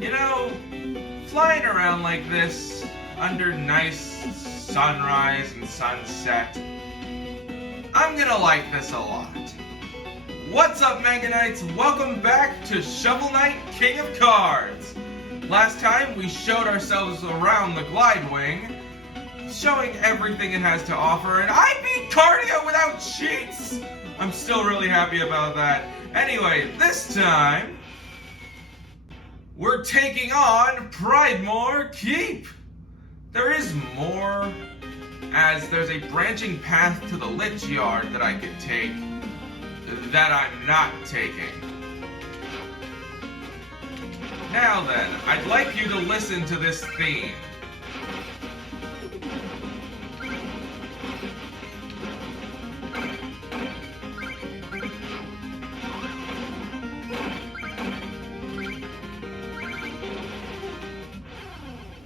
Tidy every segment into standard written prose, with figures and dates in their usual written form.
You know, flying around like this, under nice sunrise and sunset, I'm gonna like this a lot. What's up, Mega Knights? Welcome back to Shovel Knight King of Cards! Last time, we showed ourselves around the Glide Wing, showing everything it has to offer, and I beat Cardio without cheats! I'm still really happy about that. Anyway, this time, we're taking on Pridemore Keep! There is more, as there's a branching path to the Lich Yard that I could take, that I'm not taking. Now then, I'd like you to listen to this theme.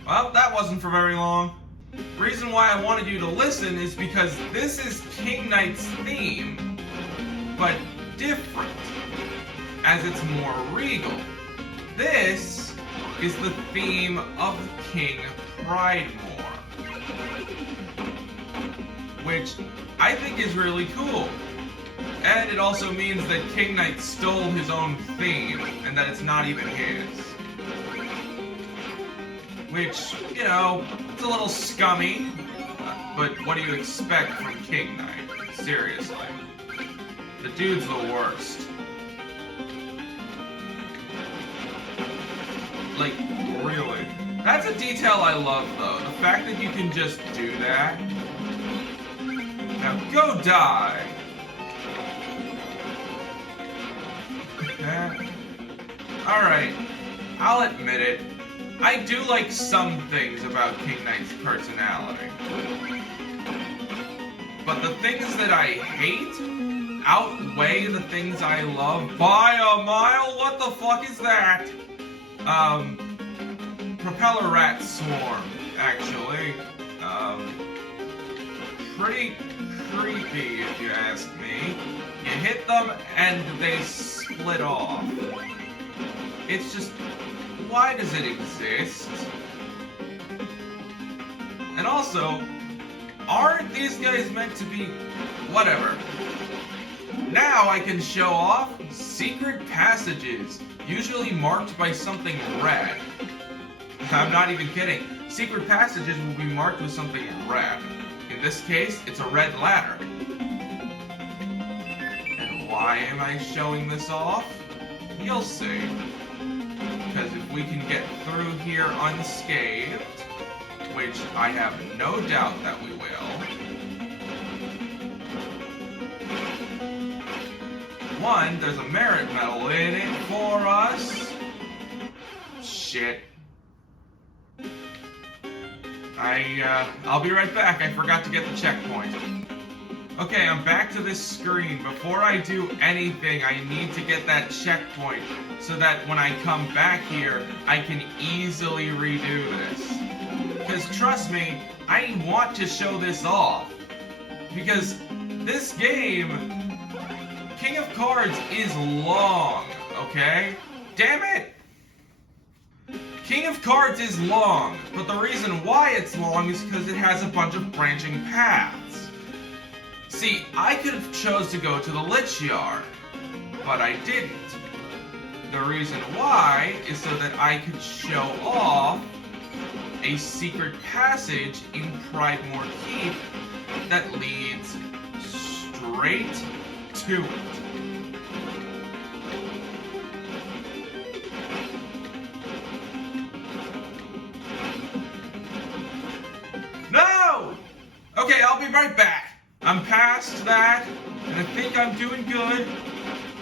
Well, that wasn't for very long. Reason why I wanted you to listen is because this is King Knight's theme, but different, as it's more regal. This is the theme of King Pridemore, which I think is really cool. And it also means that King Knight stole his own theme, and that it's not even his. Which, you know, it's a little scummy, but what do you expect from King Knight? Seriously. The dude's the worst. Like, really. That's a detail I love, though. The fact that you can just do that. Now, go die! Alright, I'll admit it. I do like some things about King Knight's personality. But the things that I hate outweigh the things I love by a mile? What the fuck is that? Propeller rat swarm, actually. Pretty creepy, if you ask me. You hit them and they split off. It's just, why does it exist? And also, aren't these guys meant to be... whatever. Now I can show off secret passages, usually marked by something red. I'm not even kidding. Secret passages will be marked with something red. In this case, it's a red ladder. And why am I showing this off? You'll see. Because if we can get through here unscathed, which I have no doubt that we will. One, there's a merit medal in it for us. Shit. I'll be right back. I forgot to get the checkpoint. Okay, I'm back to this screen. Before I do anything, I need to get that checkpoint so that when I come back here, I can easily redo this. Because trust me, I want to show this off. Because this game, King of Cards, is long, okay? Damn it! King of Cards is long, but the reason why it's long is because it has a bunch of branching paths. See, I could have chose to go to the Lich Yard, but I didn't. The reason why is so that I could show off a secret passage in Pridemore Keep that leads straight to it. No! Okay, I'll be right back. I'm past that, and I think I'm doing good.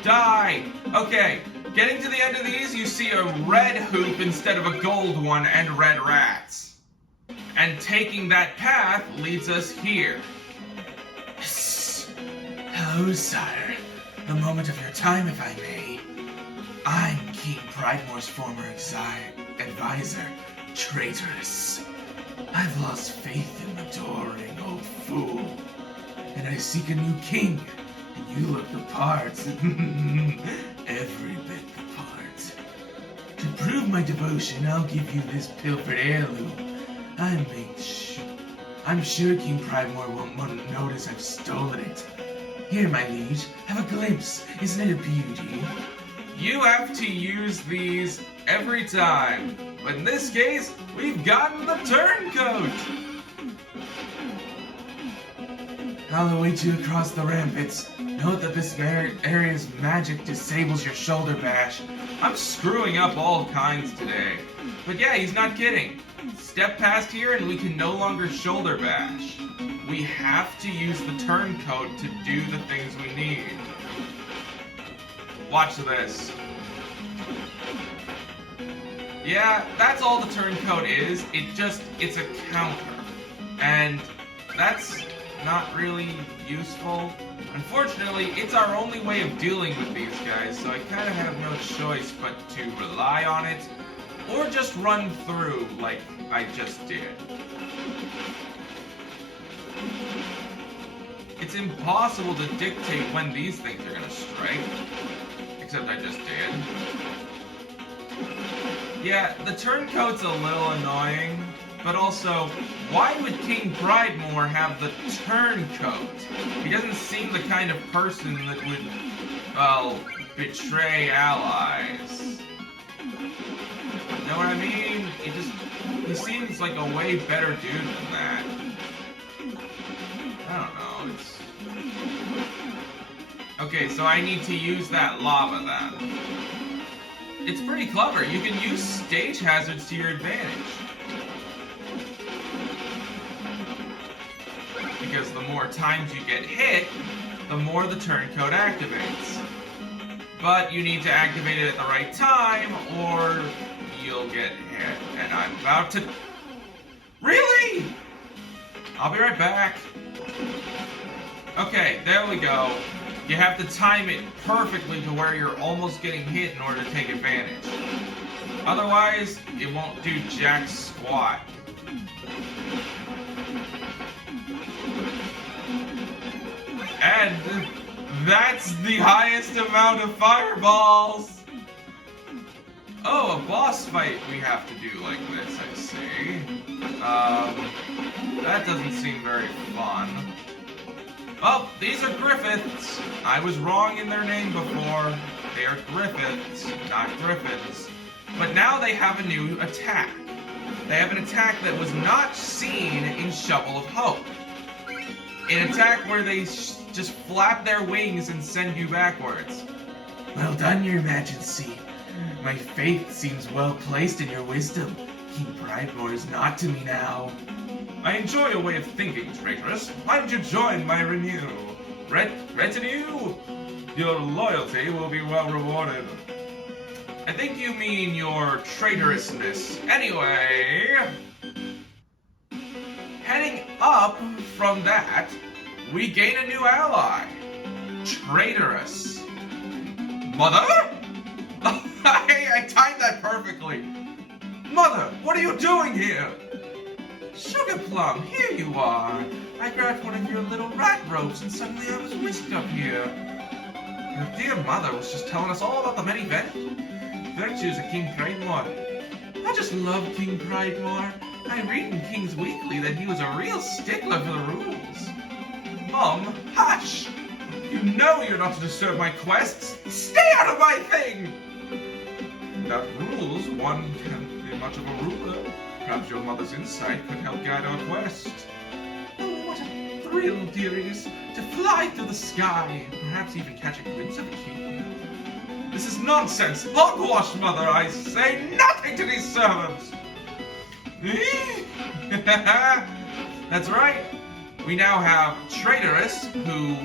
Die! Okay, getting to the end of these, you see a red hoop instead of a gold one and red rats. And taking that path leads us here. Hello, sire. The moment of your time, if I may. I'm King Pridemore's former advisor, Traitorous. I've lost faith in the adoring old fool, and I seek a new king, and you look the part. Every bit the part. To prove my devotion, I'll give you this pilfered heirloom. I'm sure King Pridemore won't notice I've stolen it. Here, my liege, have a glimpse. Isn't it a beauty? You have to use these every time. But in this case, we've gotten the turncoat. I'll await you across the ramparts. Note that this area's magic disables your shoulder bash. I'm screwing up all kinds today. But yeah, he's not kidding. Step past here and we can no longer shoulder bash. We have to use the turncoat to do the things we need. Watch this. Yeah, that's all the turncoat is. It's a counter. And that's not really useful. Unfortunately, it's our only way of dealing with these guys, so I kind of have no choice but to rely on it, or just run through like I just did. It's impossible to dictate when these things are gonna strike, except I just did. Yeah, the turncoat's a little annoying, but also, why would King Pridemore have the turncoat? He doesn't seem the kind of person that would, well, betray allies. Know what I mean? He seems like a way better dude than that. I don't know, Okay, so I need to use that lava then. It's pretty clever. You can use stage hazards to your advantage. Because the more times you get hit, the more the turncoat activates. But you need to activate it at the right time, or you'll get hit. And I'm about to... Really? I'll be right back. Okay, there we go. You have to time it perfectly to where you're almost getting hit in order to take advantage. Otherwise, it won't do jack squat. And that's the highest amount of fireballs! Oh, a boss fight we have to do like this, I see. That doesn't seem very fun. Oh, these are Griffiths. I was wrong in their name before. They are Griffiths, not Griffins. But now they have a new attack. They have an attack that was not seen in Shovel of Hope. An attack where they just flap their wings and send you backwards. Well done, your majesty. My faith seems well placed in your wisdom. King Pridemore is not to me now. I enjoy your way of thinking, traitoress. Why don't you join my retinue? Your loyalty will be well rewarded. I think you mean your traitorousness. Anyway, heading up from that, we gain a new ally. Traitorous. Mother? I timed that perfectly. Mother, what are you doing here? Sugar Plum, here you are. I grabbed one of your little rat ropes and suddenly I was whisked up here. Your dear mother was just telling us all about the many virtues of King Pridemore. I just love King Pridemore. I read in King's Weekly that he was a real stickler for the rules. Mom, hush! You know you're not to disturb my quests. Stay out of my thing! Without rules, one can't be much of a ruler. Perhaps your mother's insight could help guide our quest. Oh, what a thrill, dearies, to fly through the sky, and perhaps even catch a glimpse of a king. This is nonsense! Hogwash, Mother, I say nothing to these servants! That's right. We now have Traitorous, who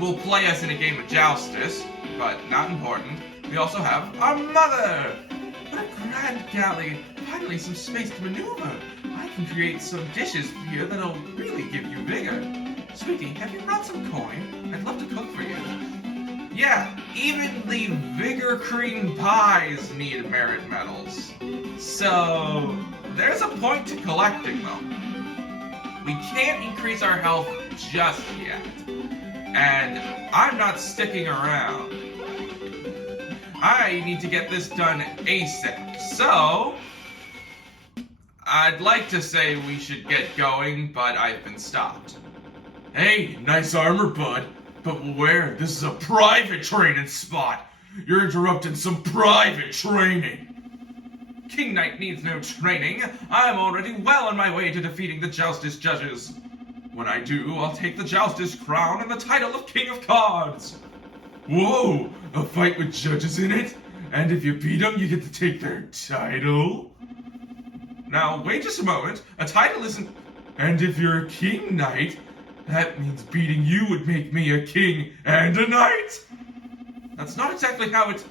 will play us in a game of Joustus, but not important. We also have our mother! What a grand galley! Finally some space to maneuver! I can create some dishes here that'll really give you vigor. Sweetie, have you brought some coin? I'd love to cook for you. Yeah, even the Vigor Cream Pies need merit medals. So, there's a point to collecting them. We can't increase our health just yet. And I'm not sticking around. I need to get this done ASAP. So, I'd like to say we should get going, but I've been stopped. Hey, nice armor, bud. But beware, this is a private training spot. You're interrupting some private training. King Knight needs no training. I'm already well on my way to defeating the Joustus Judges. When I do, I'll take the Joustus crown and the title of King of Cards. Whoa, a fight with judges in it? And if you beat them, you get to take their title? Now, wait just a moment. A title isn't... And if you're a King Knight, that means beating you would make me a king and a knight? That's not exactly how it's...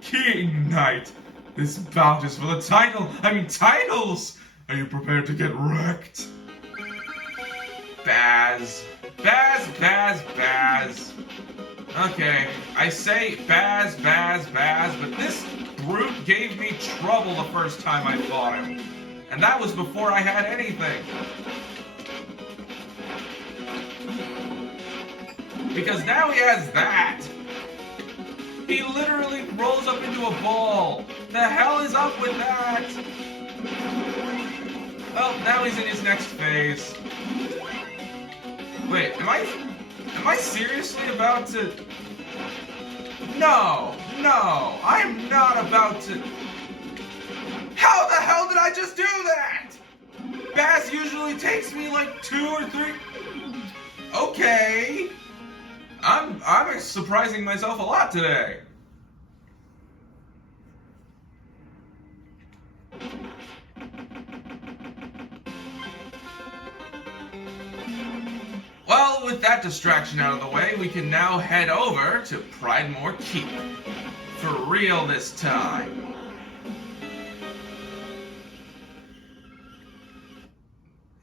King Knight. This bout is for the titles! Are you prepared to get wrecked? Baz. Baz, Baz, Baz. Okay, I say Baz, Baz, Baz, but this brute gave me trouble the first time I fought him. And that was before I had anything. Because now he has that. He literally rolls up into a ball. The hell is up with that? Well, now he's in his next phase. Wait, am I seriously about to... No, I'm not about to... How the hell did I just do that? Baz usually takes me like 2 or 3... Okay. I'm surprising myself a lot today. Well, with that distraction out of the way, we can now head over to Pridemore Keep. For real this time.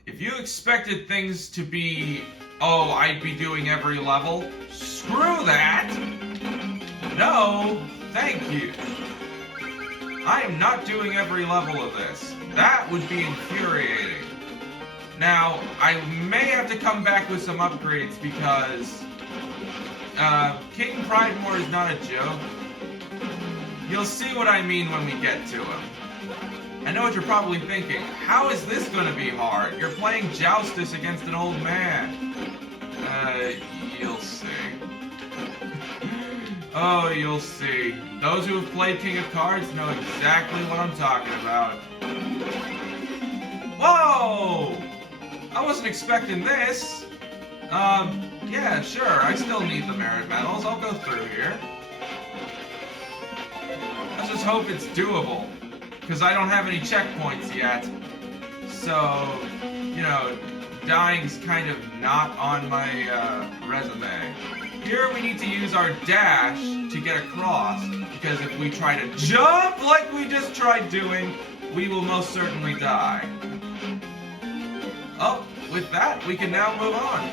If you expected things to be, oh, I'd be doing every level, screw that! No, thank you. I am not doing every level of this. That would be infuriating. Now, I may have to come back with some upgrades because King Pridemore is not a joke. You'll see what I mean when we get to him. I know what you're probably thinking. How is this going to be hard? You're playing Joustus against an old man. You'll see. Oh, you'll see. Those who have played King of Cards know exactly what I'm talking about. Whoa! I wasn't expecting this. Yeah, sure, I still need the merit medals. I'll go through here. Let's just hope it's doable. Because I don't have any checkpoints yet. So, you know, dying's kind of not on my resume. Here we need to use our dash to get across. Because if we try to jump like we just tried doing, we will most certainly die. Oh, with that, we can now move on.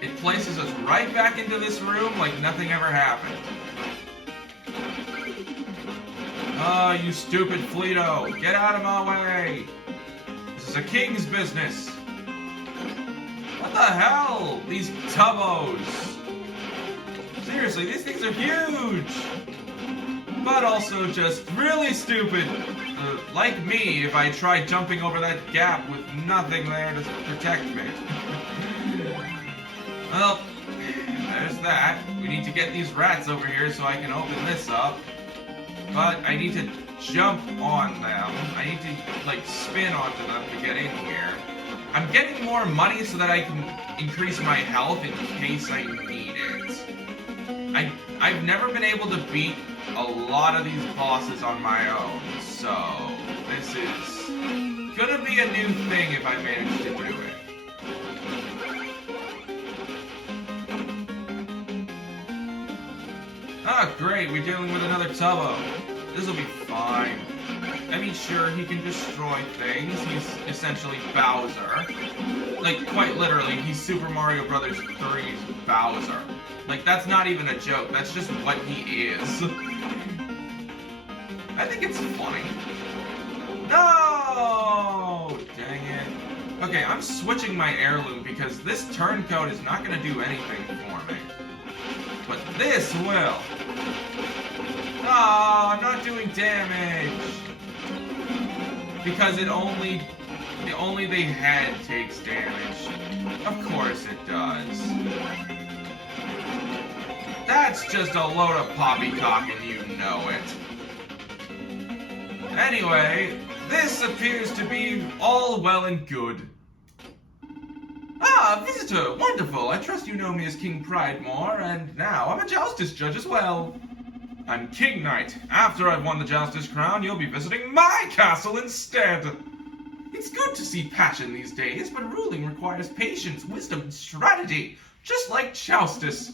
It places us right back into this room like nothing ever happened. Oh, you stupid Fleeto! Get out of my way! This is a king's business! What the hell? These tubbos! Seriously, these things are huge! But also just really stupid. Like me, if I tried jumping over that gap with nothing there to protect me. Well, there's that. We need to get these rats over here so I can open this up. But I need to jump on them. I need to, like, spin onto them to get in here. I'm getting more money so that I can increase my health in case I need it. I've never been able to beat a lot of these bosses on my own, so this is gonna be a new thing if I manage to do it. Ah, great, we're dealing with another Tubbo. This'll be fine. I mean, sure, he can destroy things. He's essentially Bowser. Like, quite literally, he's Super Mario Bros. 3's Bowser. Like, that's not even a joke. That's just what he is. I think it's funny. No! Dang it. Okay, I'm switching my heirloom because this turncoat is not going to do anything for me. But this will. Ah, I'm not doing damage. Because only the head takes damage. Of course it does. That's just a load of poppycock and you know it. Anyway, this appears to be all well and good. Ah, visitor, wonderful. I trust you know me as King Pridemore, and now I'm a Joustus Judge as well. I'm King Knight. After I've won the Joustus crown, you'll be visiting my castle instead. It's good to see passion these days, but ruling requires patience, wisdom, and strategy, just like Joustus.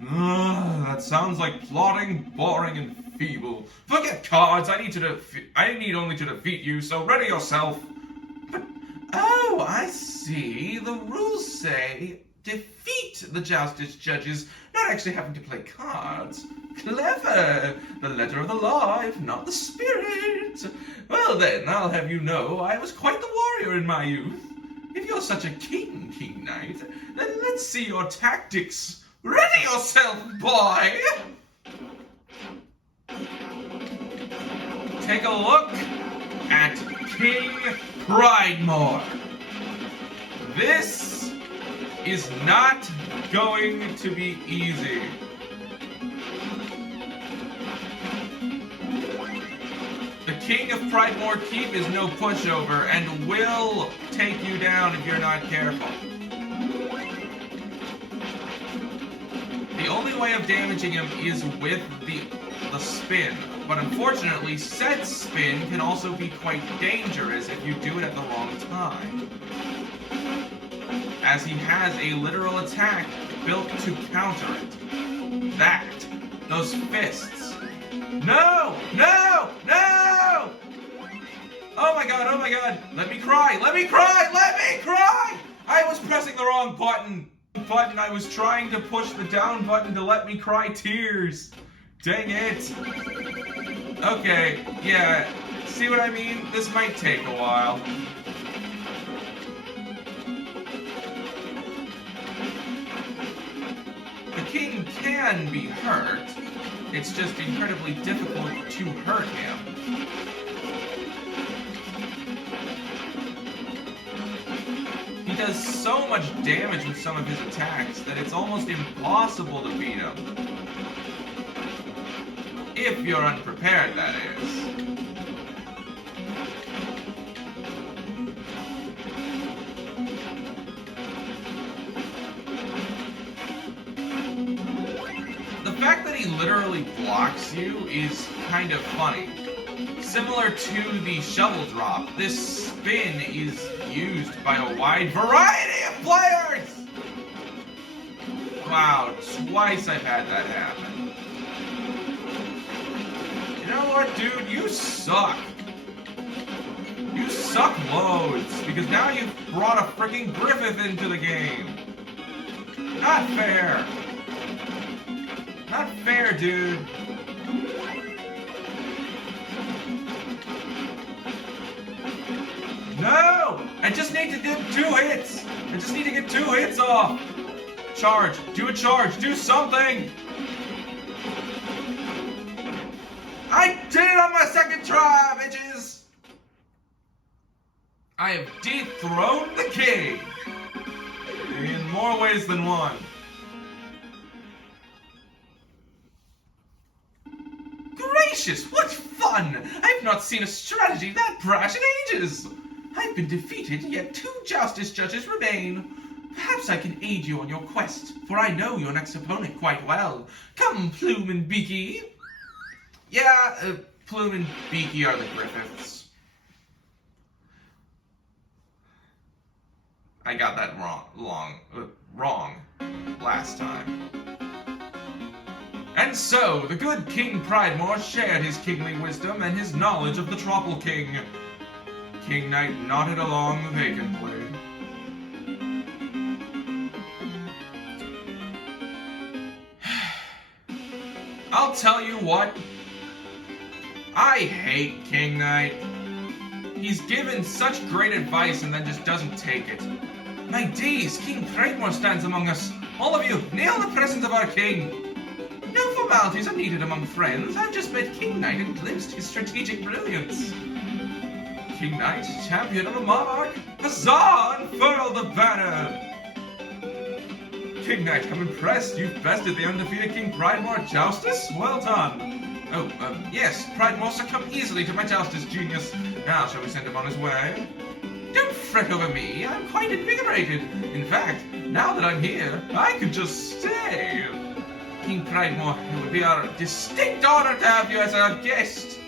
That sounds like plotting, boring, and feeble. Forget cards. I need only to defeat you, so ready yourself. But oh, I see. The rules say defeat the Joustus Judges, not actually having to play cards. Clever! The letter of the law, if not the spirit. Well then, I'll have you know I was quite the warrior in my youth. If you're such a King Knight, then let's see your tactics. Ready yourself, boy! Take a look at King Pridemore. This is not going to be easy. The King of Pridemore Keep is no pushover and will take you down if you're not careful. The only way of damaging him is with the spin, but unfortunately said spin can also be quite dangerous if you do it at the wrong time, as he has a literal attack built to counter it. Those fists. No! No! No! Oh my god, oh my god! Let me cry! Let me cry! Let me cry! I was pressing the wrong button! I was trying to push the down button to let me cry tears. Dang it. Okay, yeah. See what I mean? This might take a while. The king can be hurt. It's just incredibly difficult to hurt him. He does so much damage with some of his attacks that it's almost impossible to beat him. If you're unprepared, that is. The fact that he literally blocks you is kind of funny. Similar to the shovel drop, this spin is used by a wide variety of players! Wow, twice I've had that happen. You know what, dude? You suck. You suck loads, because now you've brought a freaking Griffith into the game. Not fair. Not fair, dude. No! I just need to get 2 hits! I just need to get 2 hits off! Charge! Do a charge! Do something! I did it on my second try, bitches! I have dethroned the king! In more ways than one. Gracious, what fun! I've not seen a strategy that brash in ages! I've been defeated, yet 2 Joustus Judges remain. Perhaps I can aid you on your quest, for I know your next opponent quite well. Come, Plume and Beaky. Yeah, Plume and Beaky are the Griffiths. I got that wrong last time. And so, the good King Pridemore shared his kingly wisdom and his knowledge of the Tropical King. King Knight nodded along vacantly. I'll tell you what. I hate King Knight. He's given such great advice and then just doesn't take it. My days, King Pridemore stands among us. All of you, kneel in the presence of our king. No, for formalities are needed among friends. I've just met King Knight and glimpsed his strategic brilliance. King Knight, champion of the monarch, huzzah! Unfurl the banner! King Knight, I'm impressed. You've bested the undefeated King Pridemore Joustus. Well done. Oh, yes, Pridemore succumbed easily to my Joustus genius. Now, shall we send him on his way? Don't fret over me. I'm quite invigorated. In fact, now that I'm here, I could just stay. King Pridemore, it would be our distinct honor to have you as our guest.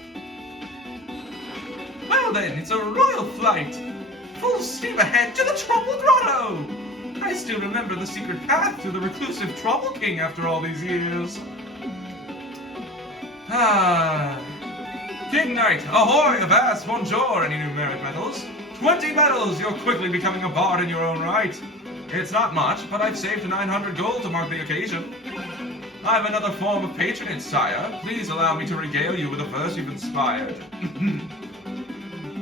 Well then, it's a royal flight. Full steam ahead to the Troubled Grotto. I still remember the secret path to the reclusive Trouble King after all these years. King Knight, ahoy, avast, bonjour, any new merit medals? 20 medals, you're quickly becoming a bard in your own right. It's not much, but I've saved 900 gold to mark the occasion. I've another form of patronage, sire. Please allow me to regale you with a verse you've inspired.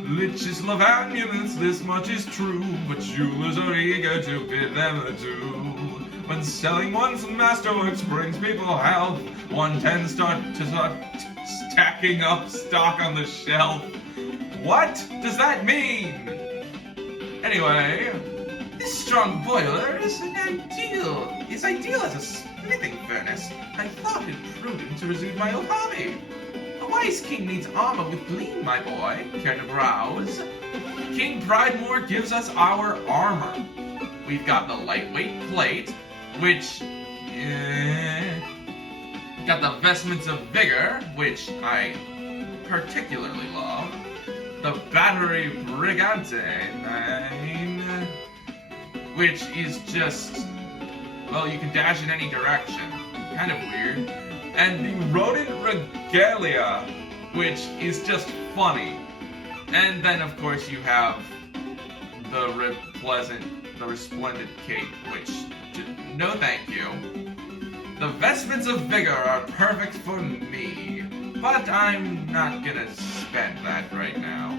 Liches love amulets, this much is true, but jewelers are eager to bid them adieu. When selling one's masterworks brings people health, one tends to start stacking up stock on the shelf. What does that mean? Anyway, this strong boiler is ideal as a smithing furnace. I thought it prudent to resume my old hobby. A wise king needs armor with gleam, my boy. Care to browse? King Pridemore gives us our armor. We've got the lightweight plate, which got the vestments of vigor, which I particularly love. The battery brigante 9, which is just, well, you can dash in any direction. Kind of weird. And the rodent regalia, which is just funny. And then, of course, you have the resplendent cape, which, no thank you. The vestments of vigor are perfect for me, but I'm not gonna spend that right now.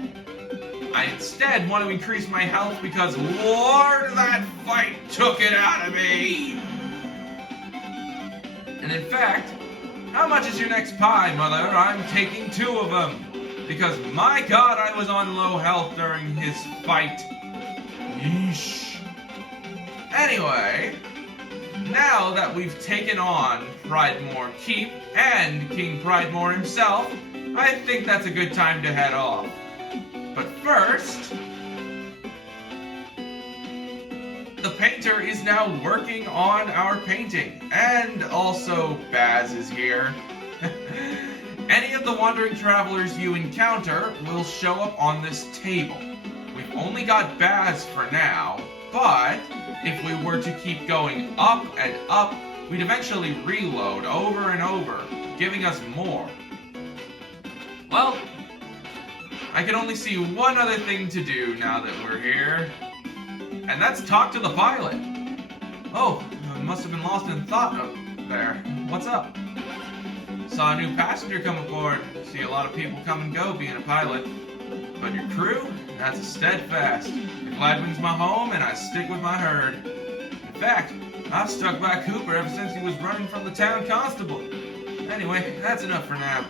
I instead want to increase my health because, Lord, that fight took it out of me! And in fact, how much is your next pie, Mother? I'm taking 2 of them. Because, my God, I was on low health during his fight. Yeesh. Anyway, now that we've taken on Pridemore Keep and King Pridemore himself, I think that's a good time to head off. But first, the painter is now working on our painting, and also Baz is here. Any of the wandering travelers you encounter will show up on this table. We've only got Baz for now, but if we were to keep going up and up, we'd eventually reload over and over, giving us more. Well, I can only see one other thing to do now that we're here, and that's talk to the pilot. Oh, I must have been lost in thought up there. What's up? Saw a new passenger come aboard. See a lot of people come and go being a pilot. But your crew? That's a steadfast. The Gladwing's my home, and I stick with my herd. In fact, I've stuck by Cooper ever since he was running from the town constable. Anyway, that's enough for now.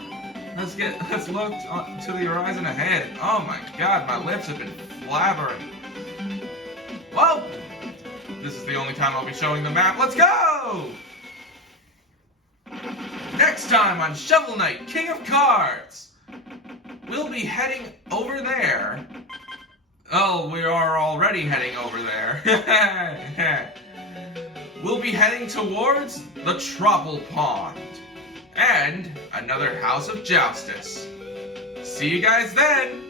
Let's look to the horizon ahead. Oh my God, my lips have been flabbering. Well, this is the only time I'll be showing the map. Let's go! Next time on Shovel Knight, King of Cards, we'll be heading over there. Oh, we are already heading over there. We'll be heading towards the Trouble Pond and another House of Joustus. See you guys then!